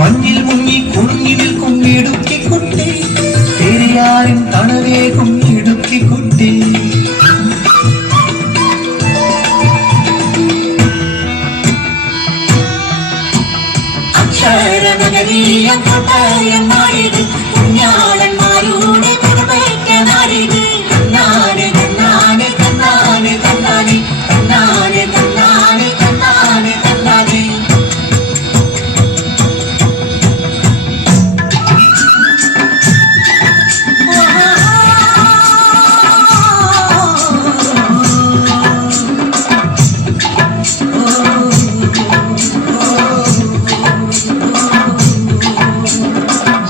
മഞ്ഞിൽ മുങ്ങി കുടുങ്ങി നിൽക്കും ഇടുക്കിക്കുട്ടി, പെരിയാറിൻ തണവേകും ഇടുക്കിക്കുട്ടി. അക്ഷരനഗരീയ കോട്ടയം നാടിത്, കുഞ്ഞാളന്മാരുടെ പുറമേറ്റ നാടിത്. തന്നാനെ തന്നാനെ തന്നാനെ തന്നാനെ തന്നാനെ തന്നാനെ തന്നാനെ തന്നാനെ.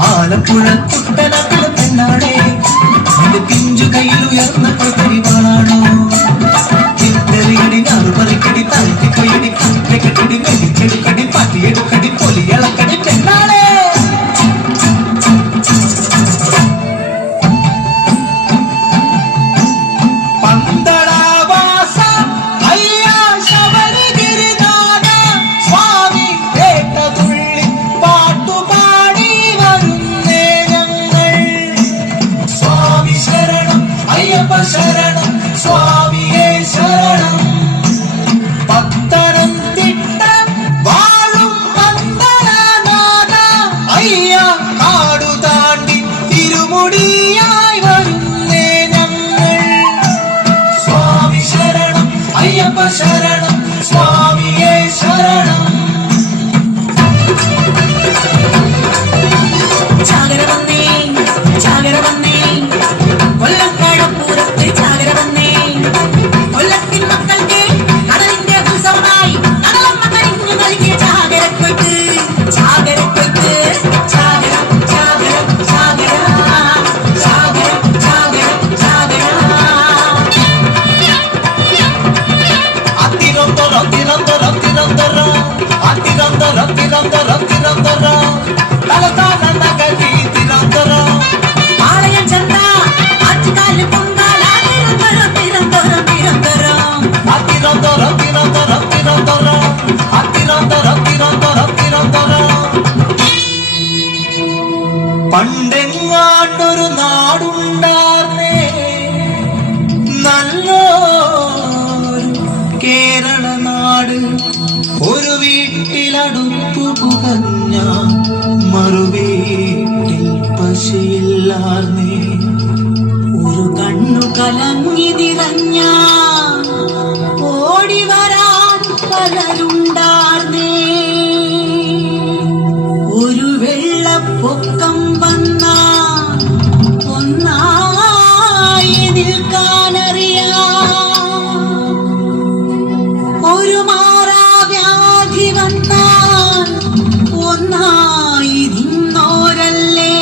ആലപ്പുഴ കുട്ടനാട്ടിലെ പെണ്ണാടേ, ഇത് പിഞ്ചു കയ്യിൽ ഉയർന്ന കൊയ്ത്തരിവാളാണോ? ചിന്തറിയടി നറുപറിക്കടി തലത്തിക്കൊയ്യടി കട്ടിക്കടി മെതിച്ചെടുക്കടി പട്ടിയെടുക്കടി പൊലിയളക്കടി പെണ്ണാടേ. ശരണം സ്വാമിയേ ശരണം. പത്തനംതിട്ട വാഴും പന്തളനാഥ അയ്യ, കാടു താണ്ടി തിരുമുടിയായി വരുന്നേ ഞങ്ങൾ. സ്വാമി ശരണം അയ്യപ്പ ശരണം സ്വാമിയേ ശരണം. ചാകര വന്നേ ചാകര വന്നേ, കൊല്ലക്കടപ്പൂരത്ത് ചാകര വന്നേ. കൊല്ലത്തിൻ മക്കൾക്ക് കടലിന്റെ ഉത്സവമായി കടലമ്മ കരിഞ്ഞു നൽകിയ ചാകരക്കൊയ്ത്ത്. ചാകരക്കൊയ്ത്ത് ചാകര ചാകര ചാകര ചാകര ചാകര ചാകര. അത്തിരന്തര അത്തിരന്തര അത്തിരന്തര അത്തിരന്തര അത്തിരന്തര അത്തിരന്തര തലസ്ഥാന നഗരി തിരന്തര. പാളയം ചന്ത ആറ്റുകാല് പൊങ്കാല തിരുന്തരം തിരുന്തരം തിരുന്തരം. അത്തിരന്തര അത്തിരന്തര അത്തിരന്തര അത്തിരന്തര അത്തിരന്തര അത്തിരന്തര. പണ്ടെങ്ങാണ്ടൊരു നാടുണ്ടാർന്നേ, നല്ലൊരു കേരള നാട്. ഒരു വീട്ടിലടുപ്പു പുകഞ്ഞ മറുവീട്ടിൽ പശയില്ലാർന്നേ. ഒരു കണ്ണു കലങ്ങി നിറഞ്ഞ ഓടി വരാൻ പലരുണ്ടാർന്നേ. ഒരു വെള്ളപ്പൊക്കം വന്ന ഒന്നായി നിൽക്കാനറിയാം. ഒരു മാറാവ്യാധി വന്നാൽ ഒന്നായി നിന്നോരല്ലേ.